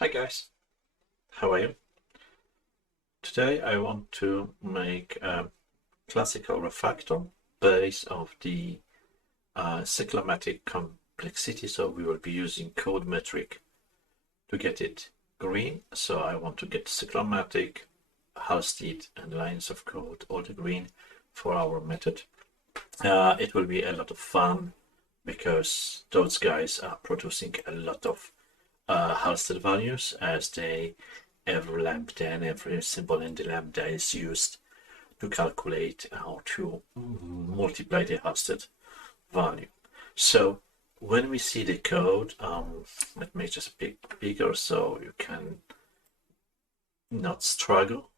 Hi guys, how are you? Today I want to make a classical refactor based of the cyclomatic complexity. So we will be using code metric to get it green. So I want to get cyclomatic, Halstead and lines of code, all the green for our method. It will be a lot of fun because those guys are producing a lot of Halstead values as they every lambda and every symbol in the lambda is used to calculate how to multiply the Halstead value. So when we see the code, let me just pick bigger so you can not struggle.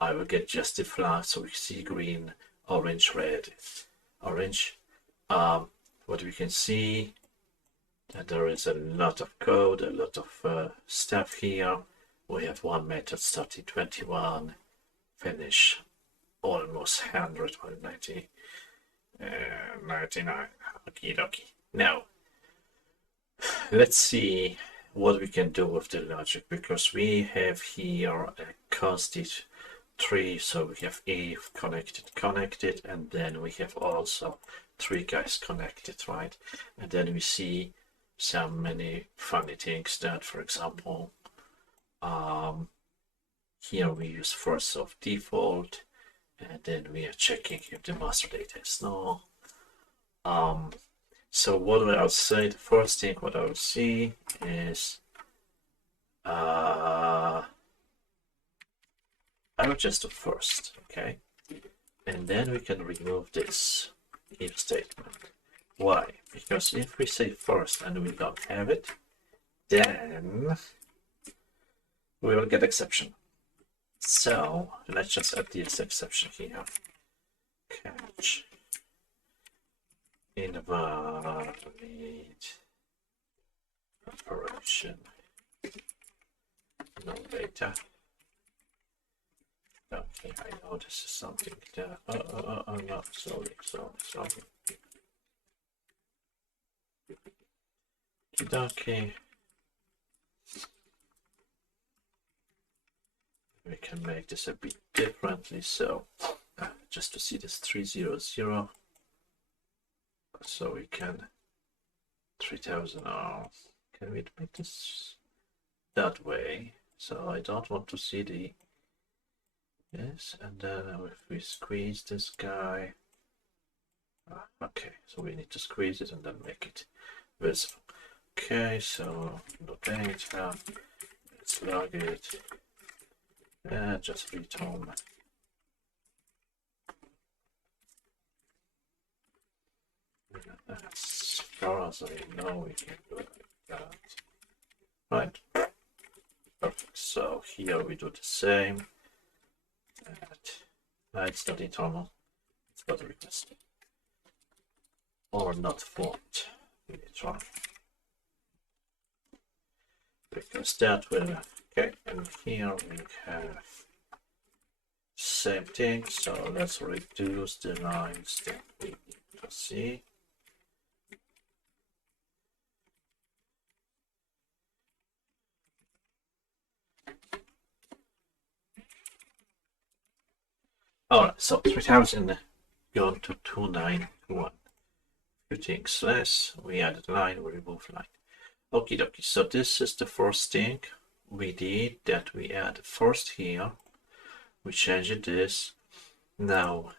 I will get just the flag so we see green, orange, red, orange. What we can see that there is a lot of code, a lot of stuff here. We have one method starting 21, finish almost 100, 190, 99. Okie dokie. Now, let's see what we can do with the logic, because we have here a constant tree, so we have if connected, and then we have also three guys connected, right? And then we see some many funny things that, for example, here we use first of default, and then we are checking if the master data is null. So what I'll say, the first thing what I will see is I will just do first, okay? And then we can remove this if statement. Why? Because if we say first and we don't have it, then we will get exception. So let's just add this exception here. Catch invalid operation, no data. Okay, I know this is something that no, sorry. Okay. We can make this a bit differently, so just to see this 300, so we can 3000. Can we make this that way? So I don't want to see the yes, and then if we squeeze this guy, okay, so we need to squeeze it and then make it visible. Okay, so no data, let's log it. And just return. As far as I know, we can do it like that. Right. Perfect. So here we do the same. It's not internal. It's got a request. Or not formed. We try. Because that will. Okay, and here we have same thing, so let's reduce the lines that we need to see. Alright, so 3000 gone to 2921. Few things less, we added line, we removed line. Okie dokie, so this is the first thing we did, that we add first here. We changed this. Now,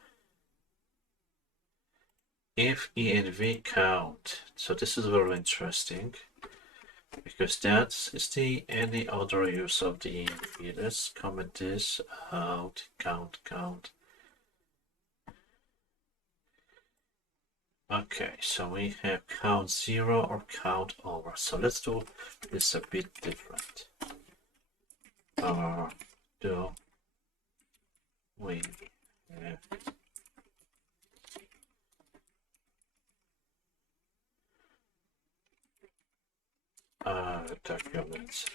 if env count, so this is very interesting, because that is the any other use of the env. Let's comment this out, count. Okay, so we have count 0 or count over. So let's do this a bit different. Do we have documents?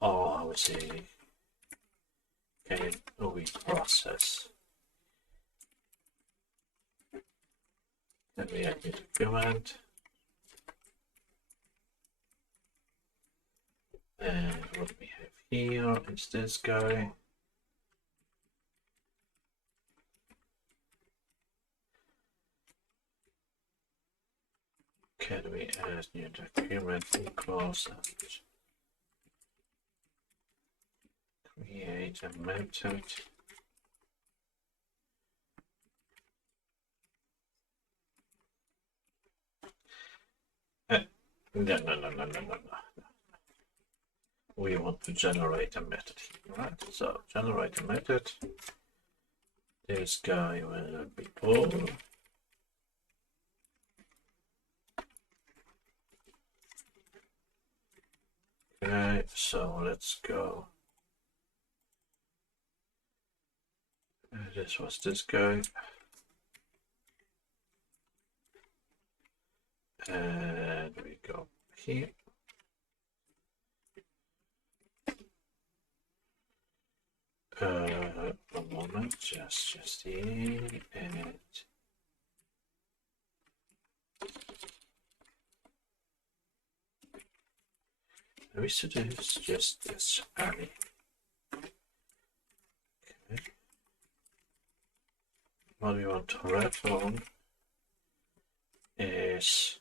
Oh, I would say, okay, we process. Then we add the document. And what we have here is this guy. Can we add new document equals and create a method? No. We want to generate a method here, right? So generate a method. This guy will be all. Okay, so let's go. This was this guy. And we go here. One moment, just in, and we should do is just this array. Okay. What we want to return is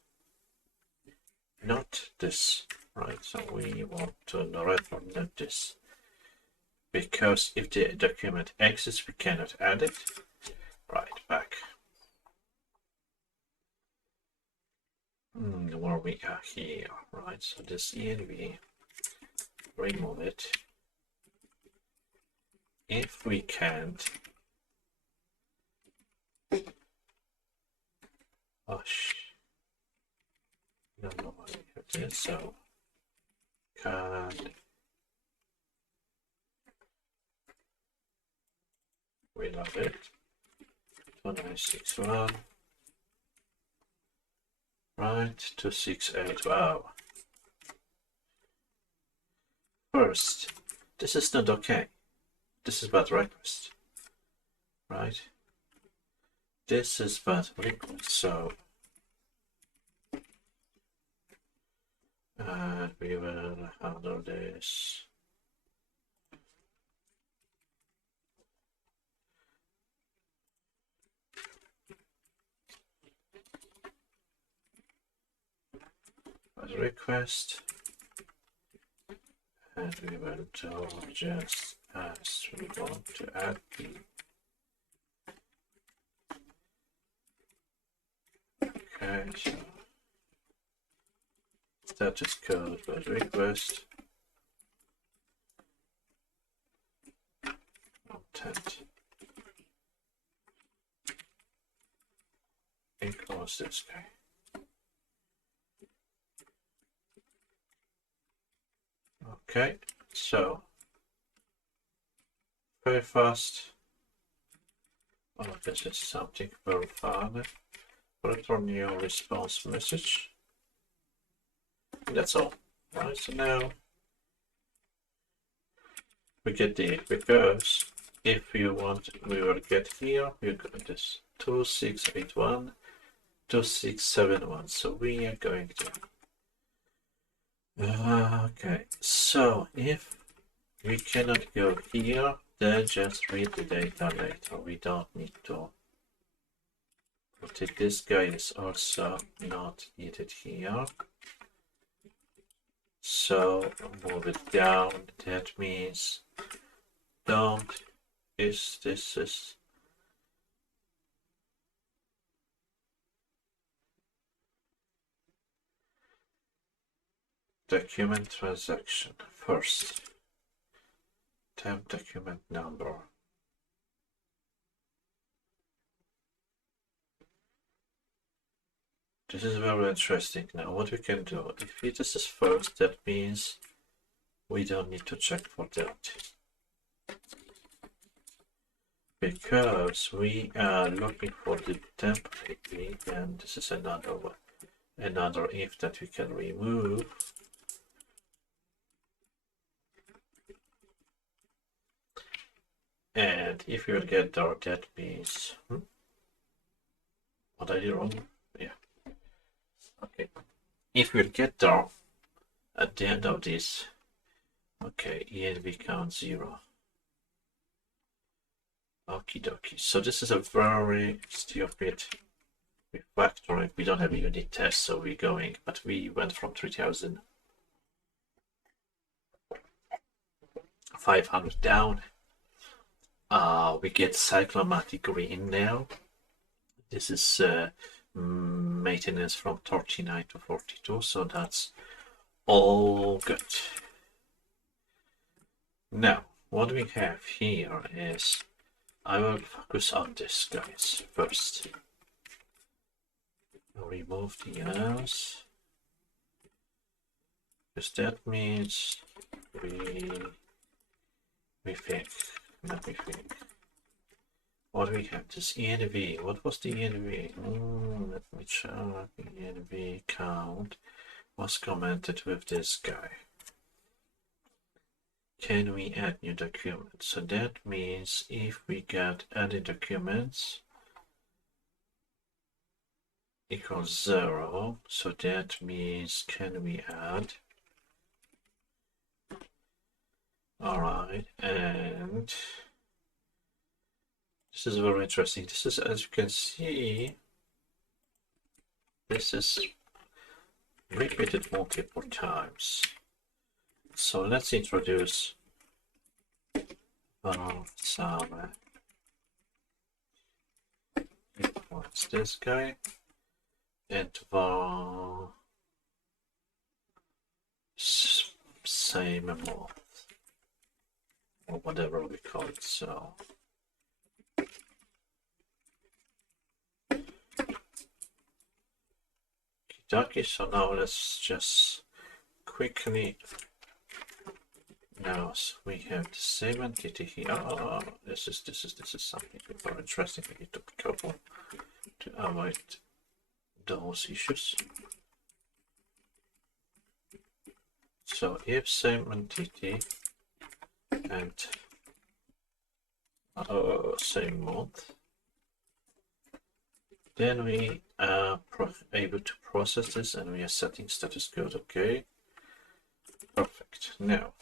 not this, right? So we want to return not this, because if the document exists, we cannot add it. Right, back. Where we are here, right? So this env, remove it. If we can't, don't know why we have this, so can't. We love it. 2961. Right, 268. Wow. First, this is not okay. This is bad request. Right? This is bad request, so we will handle this. As request, and we will do just as we want to add the okay, so status code was request content equals this guy. Okay, so very fast. Oh, this is something very fun. Return your response message. That's all. Right, so now we get the, because if you want, we will get here, we got this 2681, 2671. So we are going to. Okay, so if we cannot go here, then just read the data later. We don't need to put it. This guy is also not needed here. So move it down. That means don't is this is document transaction first. Temp document number. This is very interesting. Now what we can do, if this is first, that means we don't need to check for that. Because we are looking for the template, and this is another one, another if that we can remove. And if you get there, that means what I did wrong? Yeah. Okay. If we get there at the end of this, Okay, env count 0. Okie dokie. So this is a very stupid refactoring. We don't have a unit test, so we're going, but we went from 3,500 down. We get cyclomatic green now. This is maintenance from 39 to 42, so that's all good. Now, what we have here is, I will focus on this, guys, first. Remove the else, because that means we think, let me think. What we have, this env, what was the env? Let me check. The env count was commented with this guy. Can we add new documents? So that means if we get added documents equals 0, so that means can we add? All right, and this is very interesting. This is, as you can see, this is repeated multiple times. So let's introduce some what's this guy, and same amount, or whatever we call it. So okay, so now let's just quickly, now we have the same entity here. This is something very interesting. We need to be careful to avoid those issues. So if same entity and same month, then we are able to process this, and we are setting status code. Okay, perfect. Now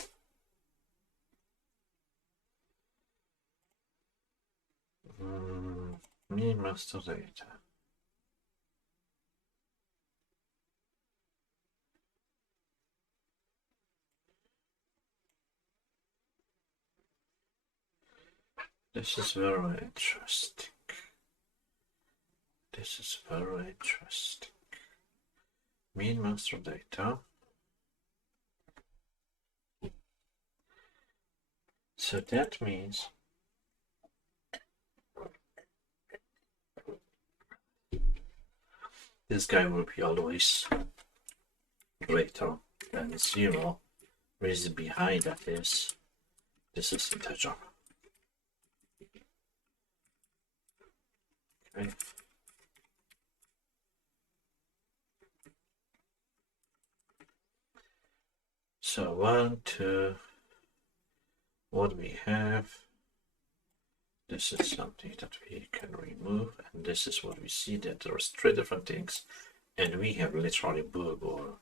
me master data. This is very interesting. This is very interesting. Mean master data. So that means this guy will be always greater than 0. Reason behind that is this is integer. Okay. So 1, 2, what we have, this is something that we can remove, and this is what we see, that there's 3 different things, and we have literally boo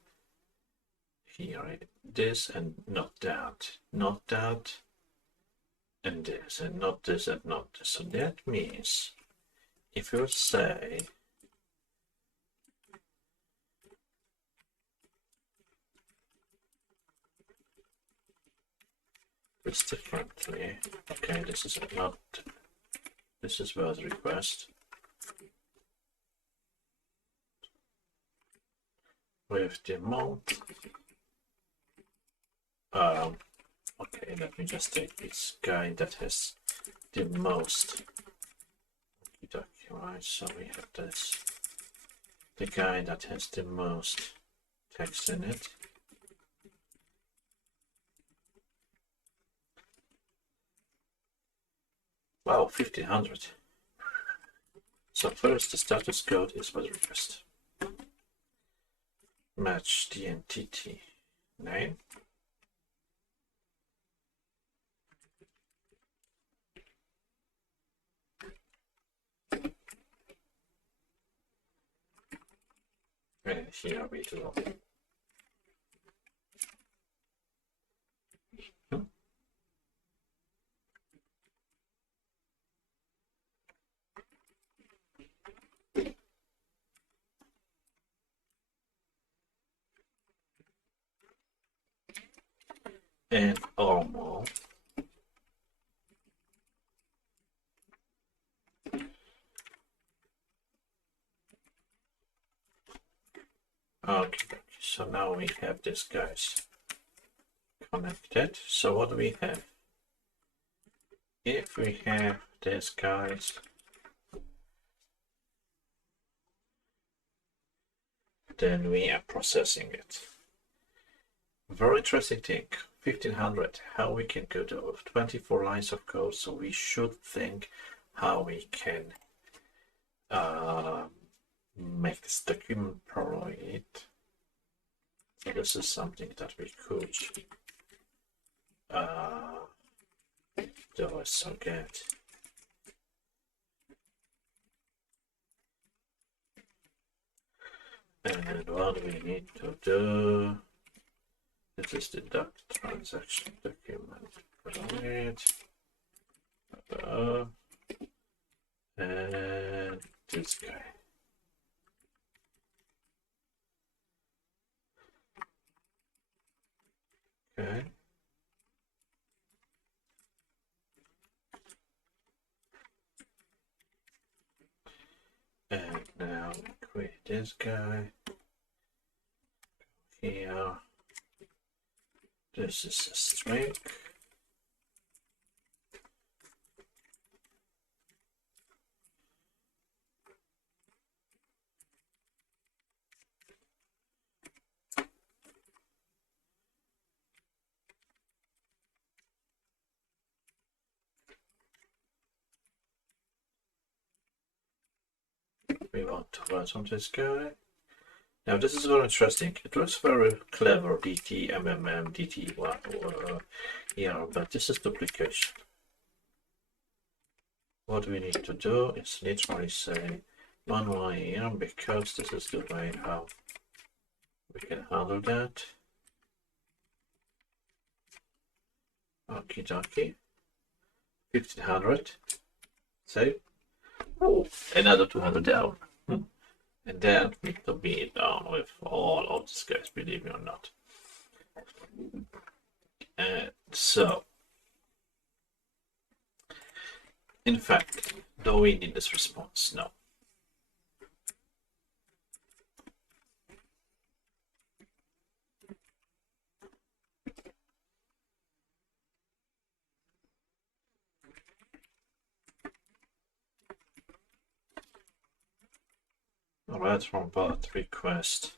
here, this and not that, not that, and this, and not this, and not this. So that means if you say this differently, okay, this is not, this is word request with the amount. Okay, let me just take this guy that has the most. Right, so we have this, the guy that has the most text in it. Wow, 1500. So first, the status code is word request. Match the entity name. And here we do and normal. Okay, so now we have this guys connected. So what do we have? If we have this guys, then we are processing it. Very interesting thing. 1500, how we can go to 24 lines of code. So we should think how we can make this document provide. So this is something that we could do as get. And what we need to do, this is the duck transaction document provide. And this guy. Okay. And now we create this guy. Here. This is a string. We want to write on this guy. Now this is very interesting. It looks very clever, DT, MMM, DT, yeah, but this is duplication. What we need to do is literally say manual here, because this is the way how we can handle that. Okie dokie. 1500. Save. Oh, another 200 down. And then we need to be down with all of these guys, believe me or not. And so, in fact, do we need this response? No. Alright, from bot request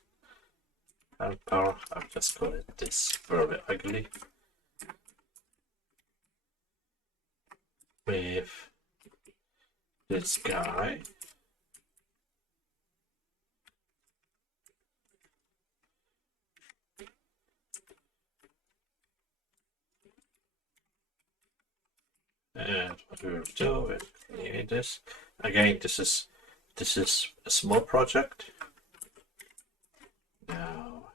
helper. I'll just call it this very ugly. With this guy. And what we will do is create this. Again, this is a small project. Now,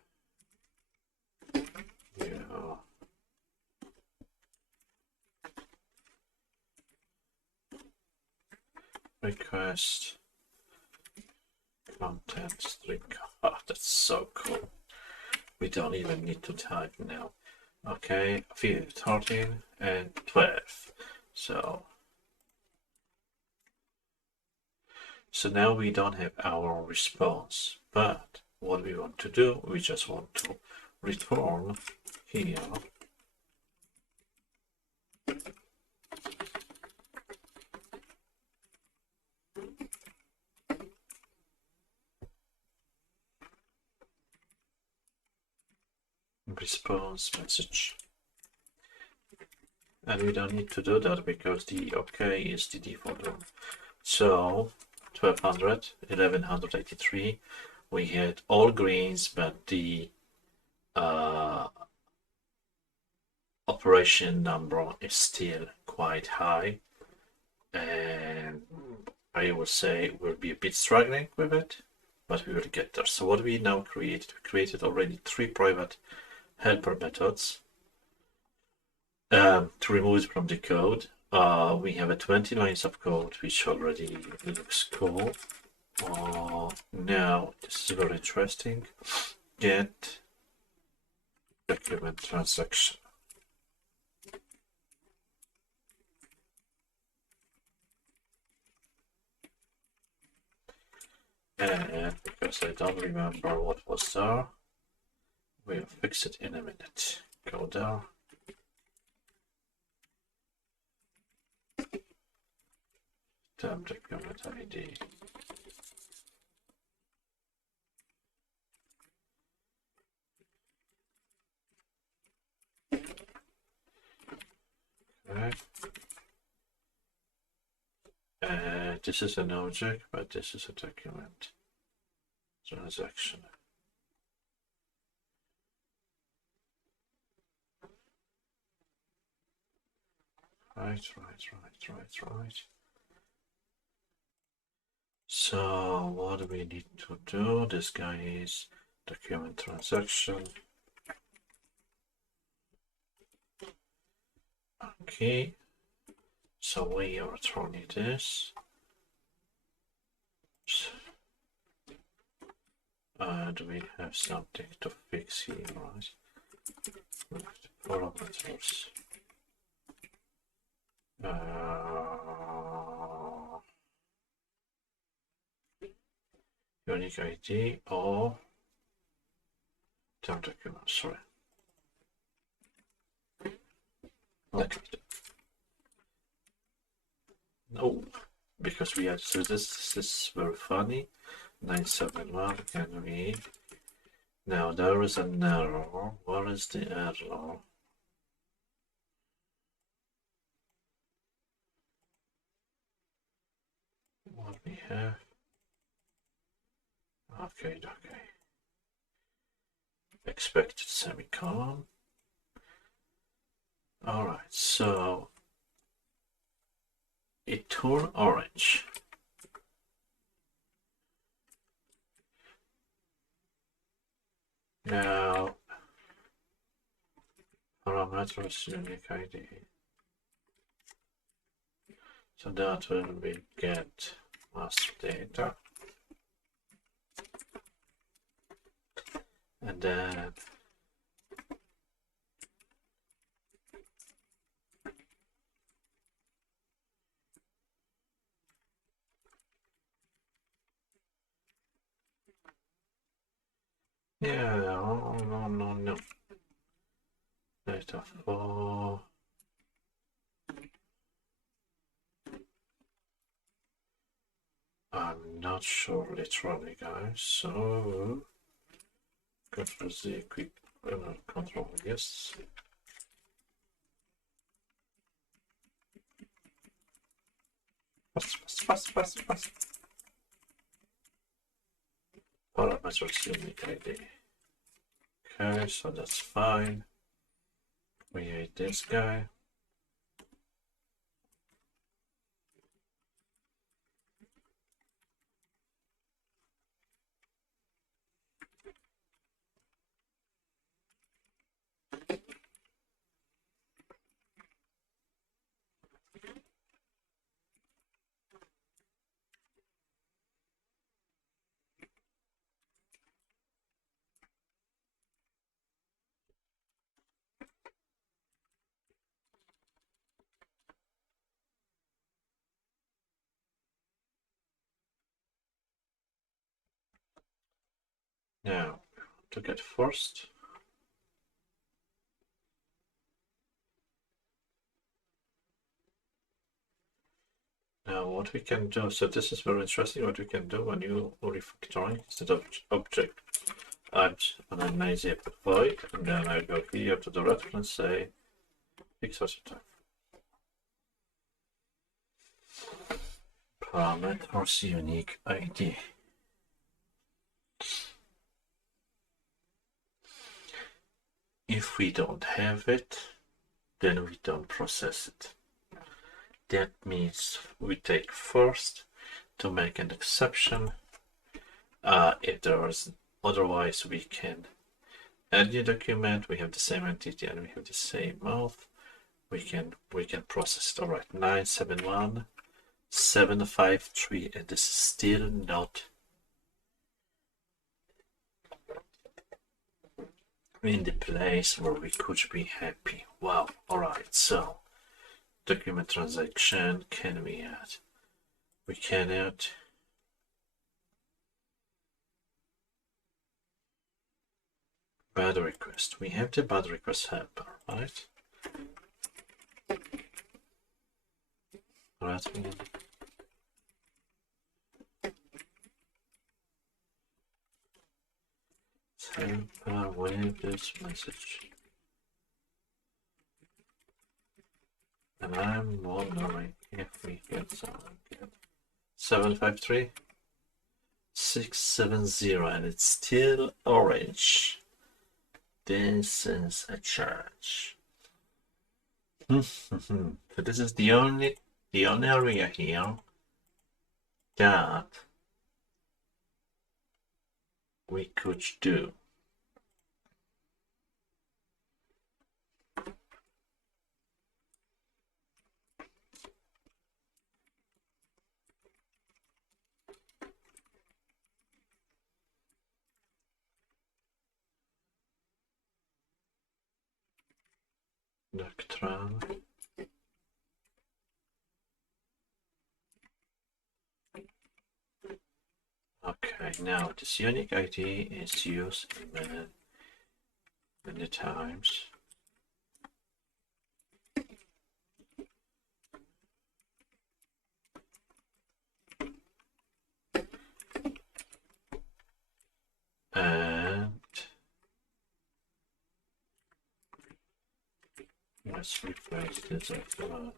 request content string. Oh, that's so cool. We don't even need to type now. Okay, 13 and 12. So now we don't have our response, but what we want to do, we just want to return here response message. And we don't need to do that because the OK is the default one. So 1200, 1183, we had all greens, but the operation number is still quite high, and I would say we'll be a bit struggling with it, but we will get there. So what we now created, we created already 3 private helper methods to remove it from the code. We have a 20 lines of code, which already looks cool. Now, this is very interesting. Get document transaction. And because I don't remember what was there, we'll fix it in a minute. Go there. Tab document ID. Okay. This is an object, but this is a document. Transaction. Right. So what do we need to do? This guy is document transaction. Okay. So we are returning this. Do we have something to fix here, right? Parameters. Unique ID or temp document, sorry. Okay. No, because we had, so this is very funny. 971, can we? Now there is an error. What is the error? What we have? Okay. Expected semicolon. Alright, so it turned orange. Now, parameters unique ID. So that will be get master data. And then yeah, no. Data for I'm not sure literally, guys. So Control Z, quick control yes. Fast. Parameters unique ID. Okay, so that's fine. We hate this guy. Now, to get first. Now, what we can do, so this is very interesting, what we can do when you refactoring instead of object, add an amnesia void, and then I go here to the reference, say, fix such a type. Parameters unique ID. If we don't have it, then we don't process it. That means we take first to make an exception. If there's otherwise, we can add new document. We have the same entity and we have the same mouth. We can process it. All right, 971 753, and this is still not in the place where we could be happy. Wow. All right, so document transaction, can we add? We can add bad request. We have the bad request helper, right? Helper with this message. And I'm wondering if we get something. 753 670, and it's still orange. This is a church. So this is the only area here that we could do. Doctrine. Okay, now this unique ID is used many times. And let's replace this after that.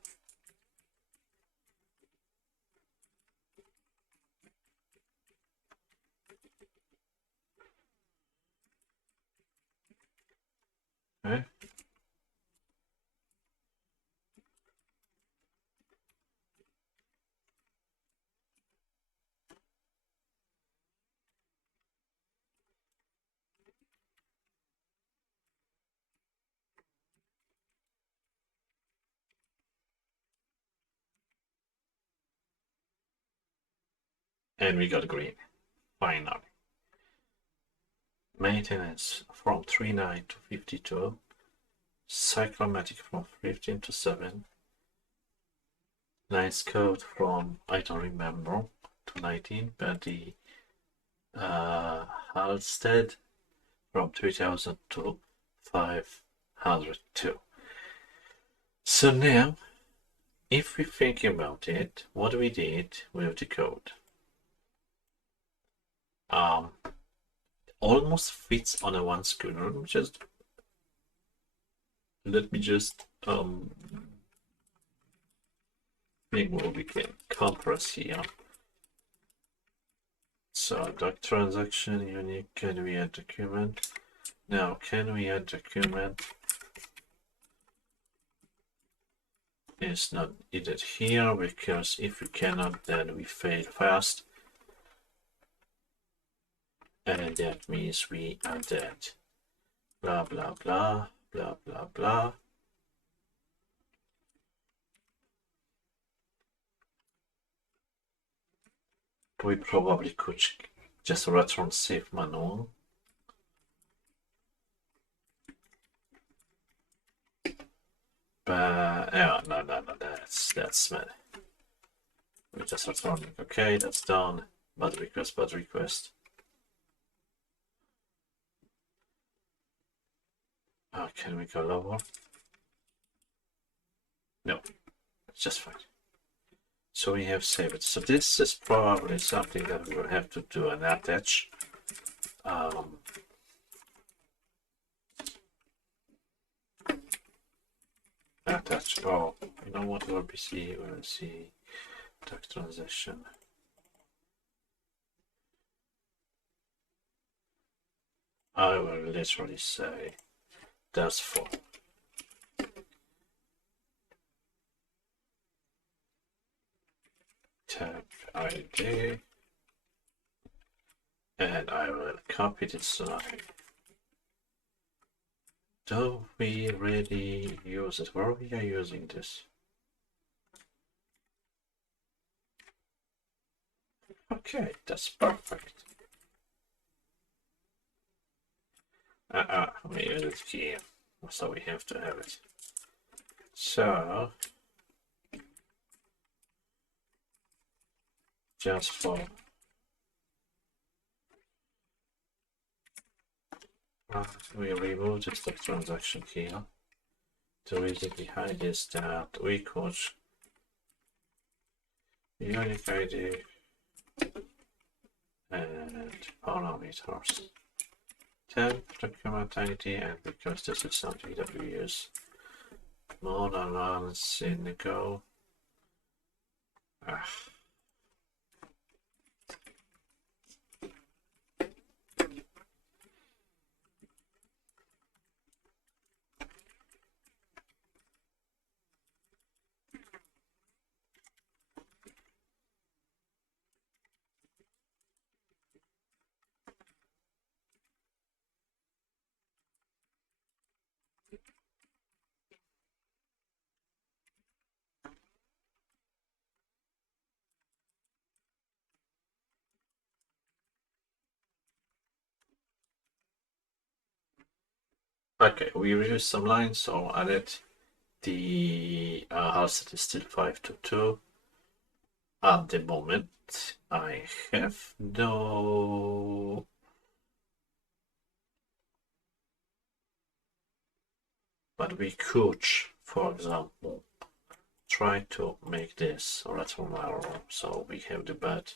Okay. And we got green, finally. Maintenance from 39 to 52. Cyclomatic from 15 to 7. Nice code from, I don't remember, to 19, but the Halstead from 3000 to 502. So now, if we think about it, what we did with the code almost fits on a one schooner. Let me just think what we can compress here. So doc transaction unique, can we add document? Now can we add document? It's not needed here because if we cannot, then we fail fast. And that means we add that. Blah blah blah blah blah blah. We probably could just return save manual. But yeah, no, that's bad. We just returning. Okay, that's done. Bad request. Can we go lower? No, it's just fine. So we have saved it. So this is probably something that we will have to do an attach. Attach. Oh, you know what? We'll see doc transaction. I will literally say that's full. Tab ID, and I will copy this line. Do we really use it? Where we are using this? Okay, that's perfect. We use it here, so we have to have it. So just for We remove the stop transaction here. The reason behind is that we could unique ID and parameters. Temp document ID, and because this is something that we use more than once in the Go. Okay, we reduced some lines, so added the hardset is still 5 to 2. At the moment, I have no. But we could, for example, try to make this return error. So we have the bad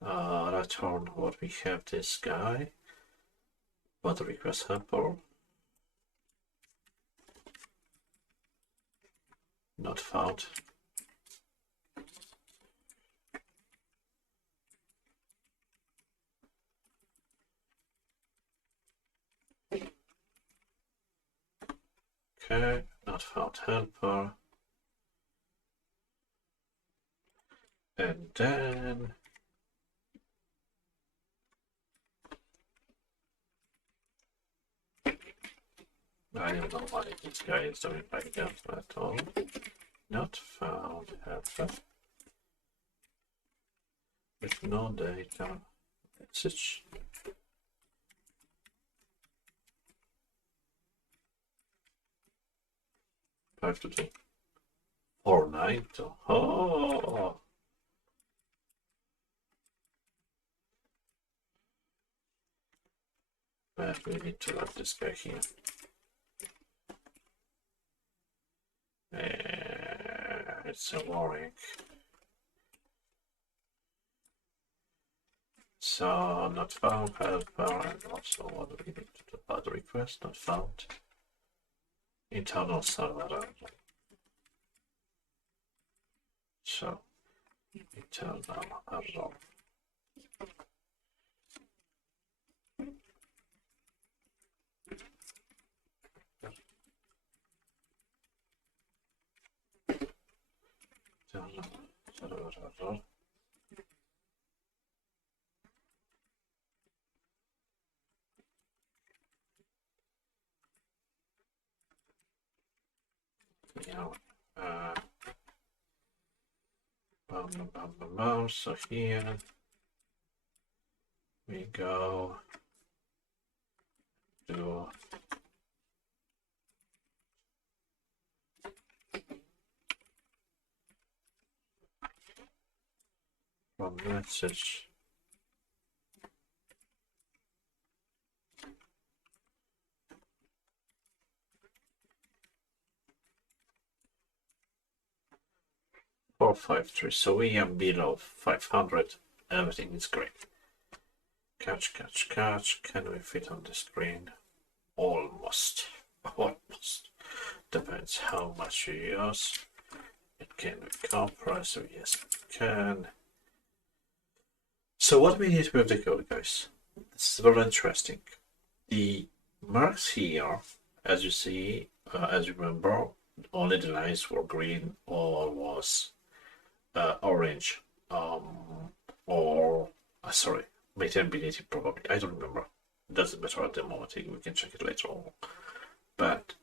return what we have this guy, but request helper not found. Okay, not found helper. And then I don't know why this guy is doing like that at all. Not found helper. With no data message. Five to 2. 4-9. Oh. But we need to let this guy here. It's a warning. So not found helper, and also what do we need to do about the request? Not found. Internal server. So internal error. Server error. Yeah. So here we go to from message. Four, 5, 3. So we are below 500. Everything is great. Catch. Can we fit on the screen? Almost. Depends how much you use. It can be compressed, so yes, it can. So what we need with the code, guys? This is very interesting. The marks here, as you see, as you remember, only the lines were green or was orange, or sorry, maintainability probably. I don't remember. It doesn't matter at the moment. We can check it later on. But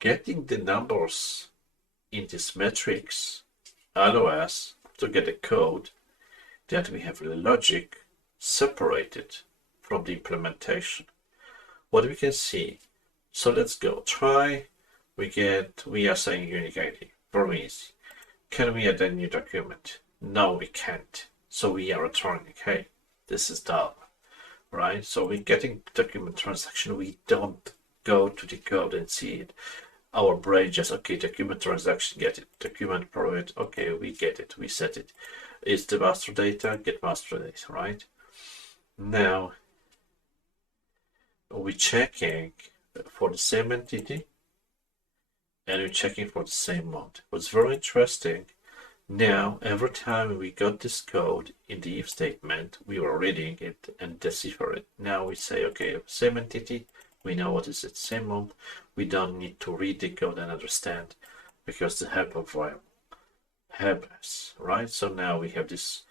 getting the numbers in this matrix allows us to get a code that we have logic separated from the implementation. What we can see. So let's go. Try. We are saying unique ID. Very easy. Can we add a new document? No, we can't. So we are returning, hey, this is done. right? So we're getting document transaction. We don't go to the code and see it. Our brain just, okay, document transaction, get it. Document private, okay, we get it, we set it. It's the master data, get master data, right? Now, we're checking for the same entity and we're checking for the same month. What's very interesting, now every time we got this code in the if statement, we were reading it and decipher it. Now we say, okay, same entity, we know what is it, same month. We don't need to read the code and understand because the help of variable help us, right? So now we have this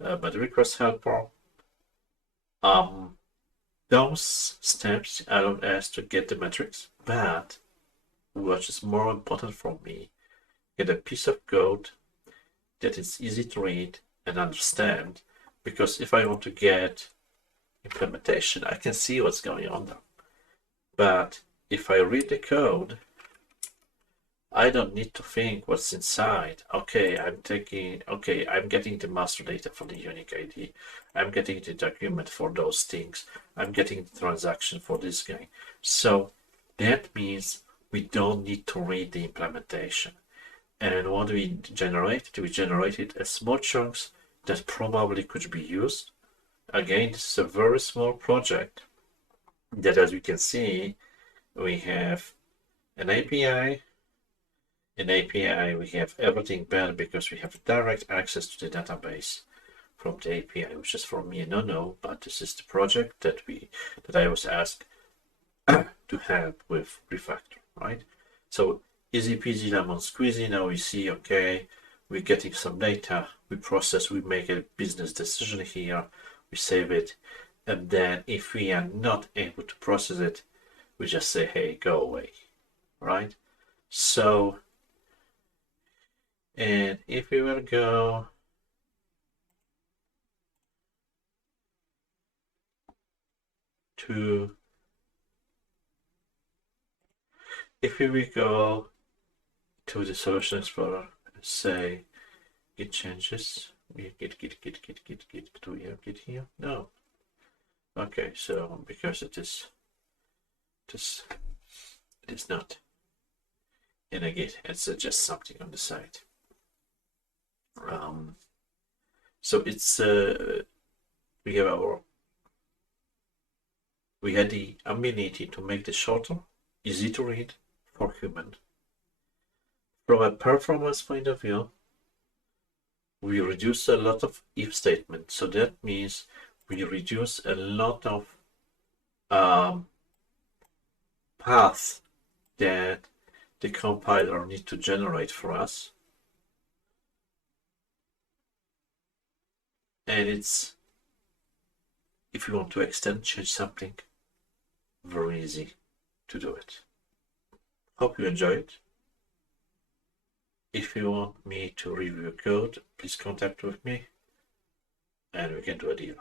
by the request helper. Those steps allow us to get the metrics, but what is more important for me, get a piece of code that is easy to read and understand, because if I want to get implementation, I can see what's going on there. But if I read the code, I don't need to think what's inside. Okay, I'm getting the master data for the unique ID. I'm getting the document for those things. I'm getting the transaction for this guy. So that means we don't need to read the implementation. And what we generated? We generated a small chunks that probably could be used. Again, this is a very small project that, as we can see, we have an API. In API, we have everything better because we have direct access to the database from the API, which is for me a no-no, but this is the project that I was asked to help with refactor, right? So easy peasy lemon squeezy. Now we see, okay, we're getting some data, we process, we make a business decision here, we save it, and then if we are not able to process it, we just say, hey, go away, right? So, and if we will go to, if we will go to the Solution Explorer and say git changes, we git, do we have git here? No. Okay, so because it is not in a git, it's just something on the side. So it's we had the ability to make this shorter, easy to read for human. From a performance point of view, we reduce a lot of if statements. So that means we reduce a lot of paths that the compiler needs to generate for us. And it's, if you want to extend, change something, very easy to do it. Hope you enjoy it. If you want me to review code, please contact with me and we can do a deal.